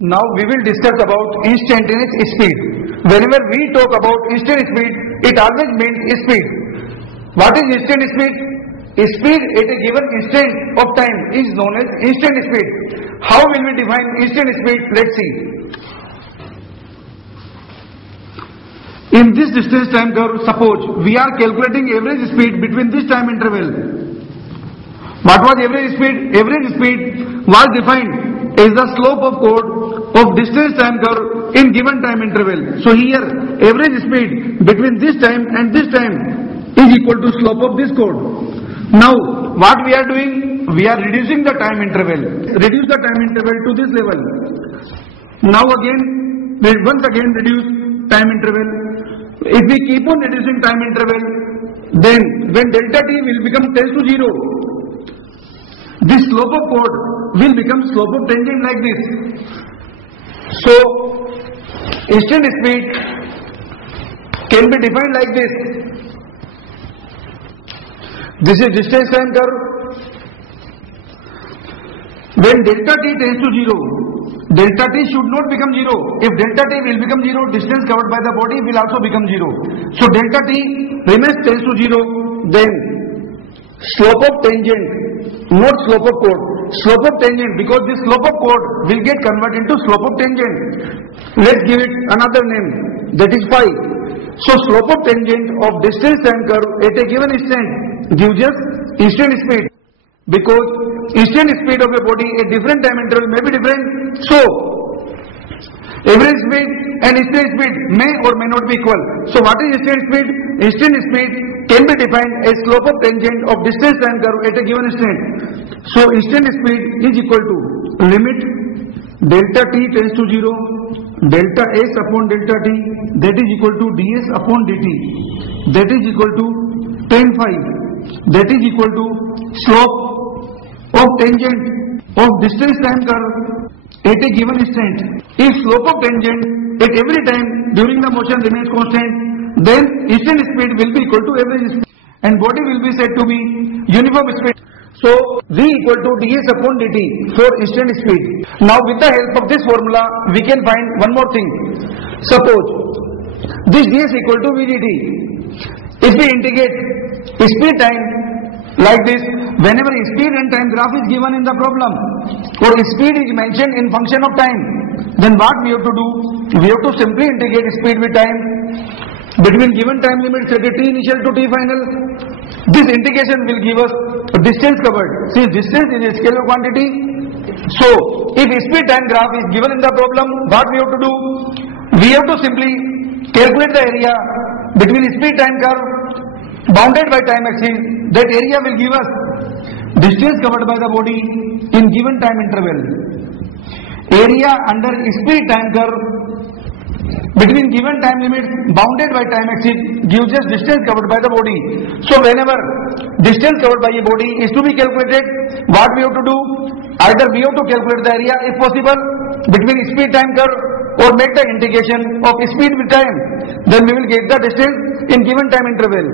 Now we will discuss about instantaneous speed. Whenever we talk about instant speed, it always means speed. What is instant speed? Speed at a given instant of time is known as instant speed. How will we define instant speed? Let's see. In this distance time curve, suppose we are calculating average speed between this time interval. What was average speed? Average speed was defined as the slope of chord of distance time curve in given time interval. So here average speed between this time and this time is equal to slope of this chord. Now what we are doing? We are reducing the time interval. Reduce the time interval to this level. Now again, once again reduce time interval. If we keep on reducing time interval, then when delta t will become tends to 0, this slope of chord will become slope of tangent like this. So instant speed can be defined like this. This is distance time curve. When delta t tends to 0, delta t should not become 0. If delta t will become 0, distance covered by the body will also become 0. So delta t remains tends to 0, then slope of tangent, not slope of chord. Slope of tangent, because this slope of chord will get converted into slope of tangent. Let's give it another name, that is phi. So slope of tangent of distance time curve at a given instant gives us instant speed. Because instant speed of a body at different time interval may be different. So average speed and instant speed may or may not be equal. So what is instant speed? Instant speed can be defined as slope of tangent of distance time curve at a given instant. So instant speed is equal to limit delta t tends to 0, delta s upon delta t, that is equal to ds upon dt, that is equal to tan phi, that is equal to slope of tangent of distance time curve at a given instant. If slope of tangent at every time during the motion remains constant, then instant speed will be equal to average speed and body will be said to be uniform speed. So v equal to ds upon dt for instant speed. Now with the help of this formula we can find one more thing. Suppose this ds equal to v dt. If we integrate speed time like this, whenever speed and time graph is given in the problem or speed is mentioned in function of time, then what we have to do? We have to simply integrate speed with time between given time limits at t initial to t final. This integration will give us distance covered. Since distance is a scalar quantity, so if speed time graph is given in the problem, what we have to do? We have to simply calculate the area between speed time curve bounded by time axis. That area will give us distance covered by the body in given time interval. Area under speed time curve between given time limits bounded by time axis gives us distance covered by the body. So whenever distance covered by a body is to be calculated, what we have to do? Either we have to calculate the area if possible between speed time curve or make the integration of speed with time. Then we will get the distance in given time interval.